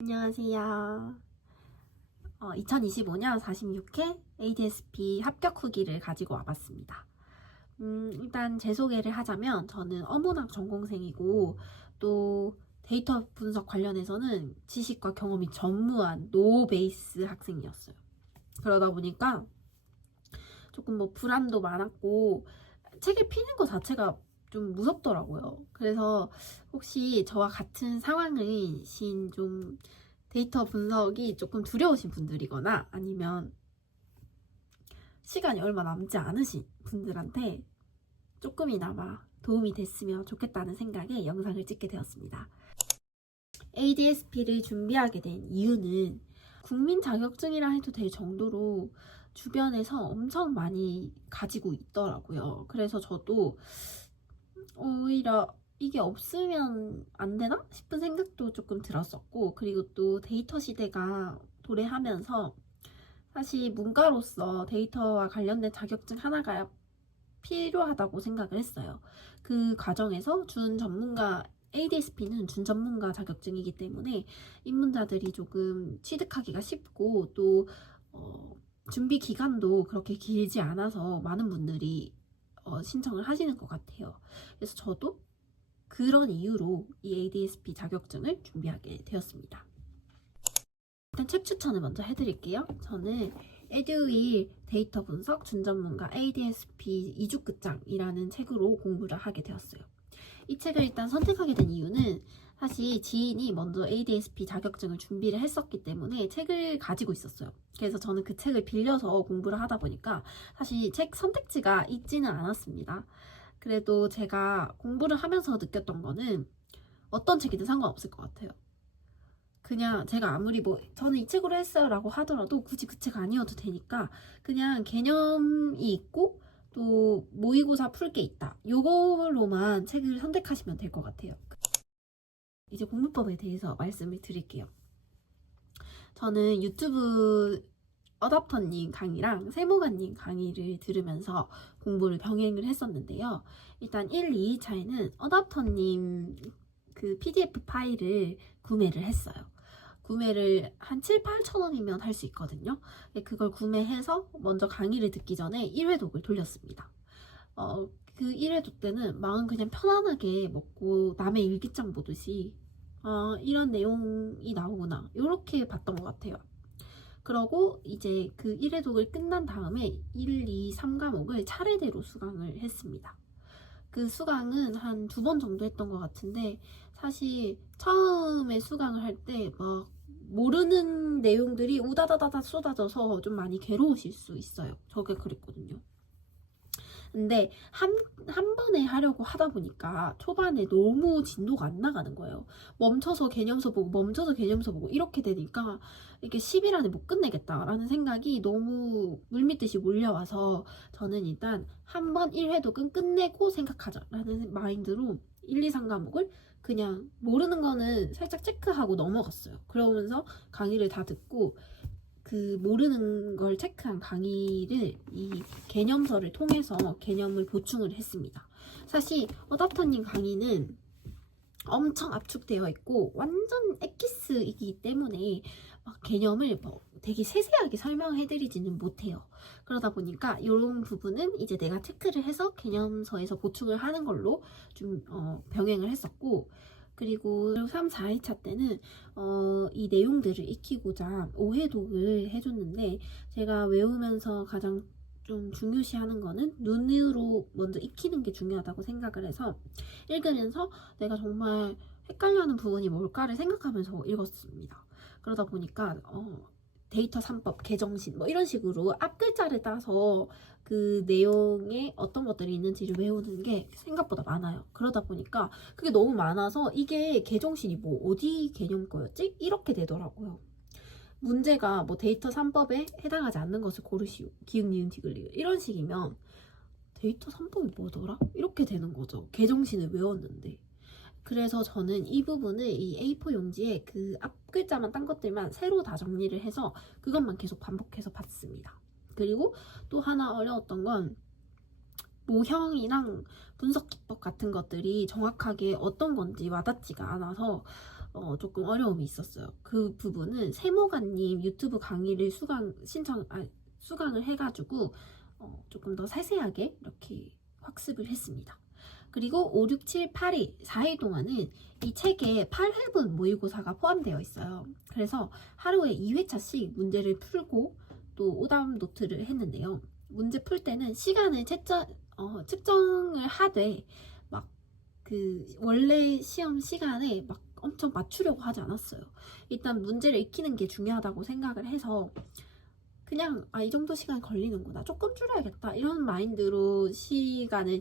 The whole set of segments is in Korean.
안녕하세요. 2025년 46회 ADSP 합격 후기를 가지고 와봤습니다. 일단 제 소개를 하자면 저는 어문학 전공생이고 또 데이터 분석 관련해서는 지식과 경험이 전무한 노베이스 학생이었어요. 그러다 보니까 조금 불안도 많았고 책을 피는 것 자체가 좀 무섭더라고요. 그래서 혹시 저와 같은 상황이신 좀 데이터 분석이 조금 두려우신 분들이거나 아니면 시간이 얼마 남지 않으신 분들한테 조금이나마 도움이 됐으면 좋겠다는 생각에 영상을 찍게 되었습니다. ADSP를 준비하게 된 이유는 국민 자격증이라 해도 될 정도로 주변에서 엄청 많이 가지고 있더라고요. 그래서 저도 오히려 이게 없으면 안 되나 싶은 생각도 조금 들었었고, 그리고 또 데이터 시대가 도래하면서 사실 문과로서 데이터와 관련된 자격증 하나가 필요하다고 생각을 했어요. 그 과정에서 준 전문가 ADSP는 준 전문가 자격증이기 때문에 입문자들이 조금 취득하기가 쉽고 또 준비 기간도 그렇게 길지 않아서 많은 분들이 신청을 하시는 것 같아요. 그래서 저도 그런 이유로 이 ADSP 자격증을 준비하게 되었습니다. 일단 책 추천을 먼저 해드릴게요. 저는 에듀윌 데이터 분석 준전문가 ADSP 2주 끝장이라는 책으로 공부를 하게 되었어요. 이 책을 일단 선택하게 된 이유는 사실 지인이 먼저 ADSP 자격증을 준비를 했었기 때문에 책을 가지고 있었어요. 그래서 저는 그 책을 빌려서 공부를 하다 보니까 사실 책 선택지가 있지는 않았습니다. 그래도 제가 공부를 하면서 느꼈던 거는 어떤 책이든 상관없을 것 같아요. 그냥 제가 아무리 저는 이 책으로 했어요 라고 하더라도 굳이 그 책 아니어도 되니까 그냥 개념이 있고 또 모의고사 풀 게 있다, 요걸로만 책을 선택하시면 될 것 같아요. 이제 공부법에 대해서 말씀을 드릴게요. 저는 유튜브 어답터님 강의랑 세모가님 강의를 들으면서 공부를 병행을 했었는데요. 일단 1, 2차에는 어답터님 그 PDF 파일을 구매를 했어요. 구매를 한 7, 8천 원이면 할 수 있거든요. 그걸 구매해서 먼저 강의를 듣기 전에 1회독을 돌렸습니다. 그 1회독 때는 마음 그냥 편안하게 먹고 남의 일기장 보듯이 이런 내용이 나오구나 이렇게 봤던 것 같아요. 그러고 이제 그 1회독을 끝난 다음에 1, 2, 3과목을 차례대로 수강을 했습니다. 그 수강은 한 2번 정도 했던 것 같은데 사실 처음에 수강을 할 때 막 모르는 내용들이 우다다다다 쏟아져서 좀 많이 괴로우실 수 있어요. 저게 그랬거든요. 근데 한 번에 하려고 하다 보니까 초반에 너무 진도가 안 나가는 거예요. 멈춰서 개념서 보고 멈춰서 개념서 보고 이렇게 되니까 이렇게 10일 안에 못 끝내겠다라는 생각이 너무 물밀듯이 몰려와서 저는 일단 한 번 1회독은 끝내고 생각하자라는 마인드로 1, 2, 3과목을 그냥 모르는 거는 살짝 체크하고 넘어갔어요. 그러면서 강의를 다 듣고 그 모르는 걸 체크한 강의를 이 개념서를 통해서 개념을 보충을 했습니다. 사실 어답터님 강의는 엄청 압축되어 있고 완전 엑기스이기 때문에 막 개념을 되게 세세하게 설명해드리지는 못해요. 그러다 보니까 이런 부분은 이제 내가 체크를 해서 개념서에서 보충을 하는 걸로 좀 병행을 했었고, 그리고 3, 4회차 때는 이 내용들을 익히고자 5회독을 해줬는데 제가 외우면서 가장 좀 중요시하는 거는 눈으로 먼저 익히는 게 중요하다고 생각을 해서 읽으면서 내가 정말 헷갈려하는 부분이 뭘까를 생각하면서 읽었습니다. 그러다 보니까 데이터 3법, 개정신 이런 식으로 앞글자를 따서 그 내용에 어떤 것들이 있는지를 외우는 게 생각보다 많아요. 그러다 보니까 그게 너무 많아서 이게 개정신이 어디 개념 거였지? 이렇게 되더라고요. 문제가 데이터 3법에 해당하지 않는 것을 고르시오. 기역, 니은, 디귿, 이런 식이면 데이터 3법이 뭐더라? 이렇게 되는 거죠. 개정신을 외웠는데. 그래서 저는 이 부분을 이 A4 용지에 그 앞글자만 딴 것들만 새로 다 정리를 해서 그것만 계속 반복해서 봤습니다. 그리고 또 하나 어려웠던 건 모형이랑 분석 기법 같은 것들이 정확하게 어떤 건지 와닿지가 않아서 조금 어려움이 있었어요. 그 부분은 세모가님 유튜브 강의를 수강을 해가지고 조금 더 세세하게 이렇게 학습을 했습니다. 그리고 5, 6, 7, 8일 4일 동안은 이 책에 8회분 모의고사가 포함되어 있어요. 그래서 하루에 2회차씩 문제를 풀고 또 오답 노트를 했는데요. 문제 풀 때는 시간을 측정을 하되 막 그 원래 시험 시간에 막 엄청 맞추려고 하지 않았어요. 일단 문제를 익히는 게 중요하다고 생각을 해서 그냥 이 정도 시간 걸리는구나, 조금 줄여야겠다, 이런 마인드로 시간을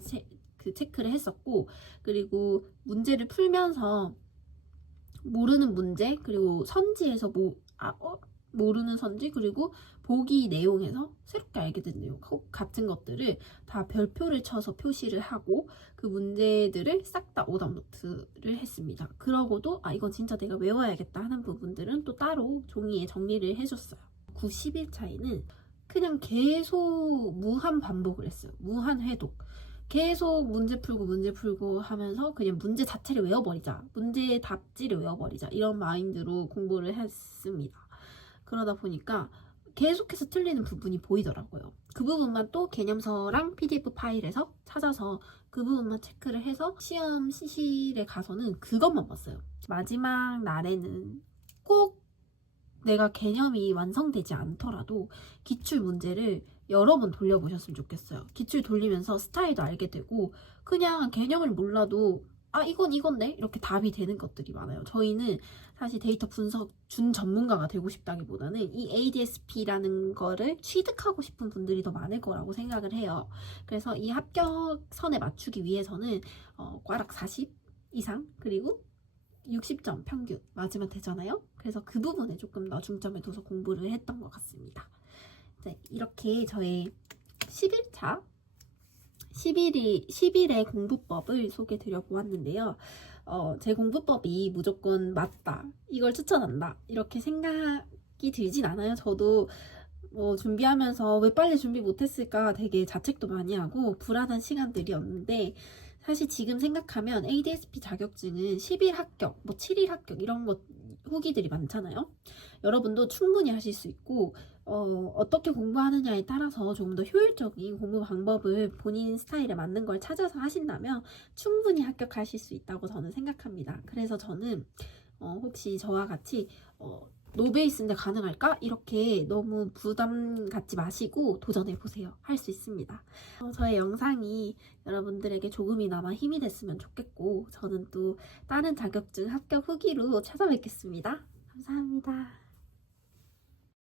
체크를 했었고, 그리고 문제를 풀면서 모르는 문제, 그리고 선지에서 모르는 선지, 그리고 보기 내용에서 새롭게 알게 된 내용 같은 것들을 다 별표를 쳐서 표시를 하고 그 문제들을 싹 다 오답 노트를 했습니다. 그러고도 이건 진짜 내가 외워야겠다 하는 부분들은 또 따로 종이에 정리를 해줬어요. 9, 10일 차이는 그냥 계속 무한 반복을 했어요. 무한 회독. 계속 문제 풀고 하면서 그냥 문제 자체를 외워버리자, 문제의 답지를 외워버리자, 이런 마인드로 공부를 했습니다. 그러다 보니까 계속해서 틀리는 부분이 보이더라고요. 그 부분만 또 개념서랑 PDF 파일에서 찾아서 그 부분만 체크를 해서 시험 시실에 가서는 그것만 봤어요. 마지막 날에는 꼭 내가 개념이 완성되지 않더라도 기출 문제를 여러 번 돌려보셨으면 좋겠어요. 기출 돌리면서 스타일도 알게 되고 그냥 개념을 몰라도 이건 이건데 이렇게 답이 되는 것들이 많아요. 저희는 사실 데이터 분석 준 전문가가 되고 싶다기보다는 이 ADSP라는 거를 취득하고 싶은 분들이 더 많을 거라고 생각을 해요. 그래서 이 합격선에 맞추기 위해서는 꽈락 40 이상, 그리고 60점 평균 맞으면 되잖아요. 그래서 그 부분에 조금 더 중점을 둬서 공부를 했던 것 같습니다. 네, 이렇게 저의 11차 10일의 공부법을 소개해 드려 보았는데요. 제 공부법이 무조건 맞다, 이걸 추천한다, 이렇게 생각이 들진 않아요. 저도 준비하면서 왜 빨리 준비 못했을까 되게 자책도 많이 하고 불안한 시간들이었는데, 사실 지금 생각하면 ADSP 자격증은 10일 합격, 7일 합격 이런 것 후기들이 많잖아요. 여러분도 충분히 하실 수 있고 어떻게 공부하느냐에 따라서 조금 더 효율적인 공부 방법을 본인 스타일에 맞는 걸 찾아서 하신다면 충분히 합격하실 수 있다고 저는 생각합니다. 그래서 저는 혹시 저와 같이 노베이스인데 가능할까? 이렇게 너무 부담 갖지 마시고 도전해보세요. 할 수 있습니다. 저의 영상이 여러분들에게 조금이나마 힘이 됐으면 좋겠고, 저는 또 다른 자격증 합격 후기로 찾아뵙겠습니다. 감사합니다.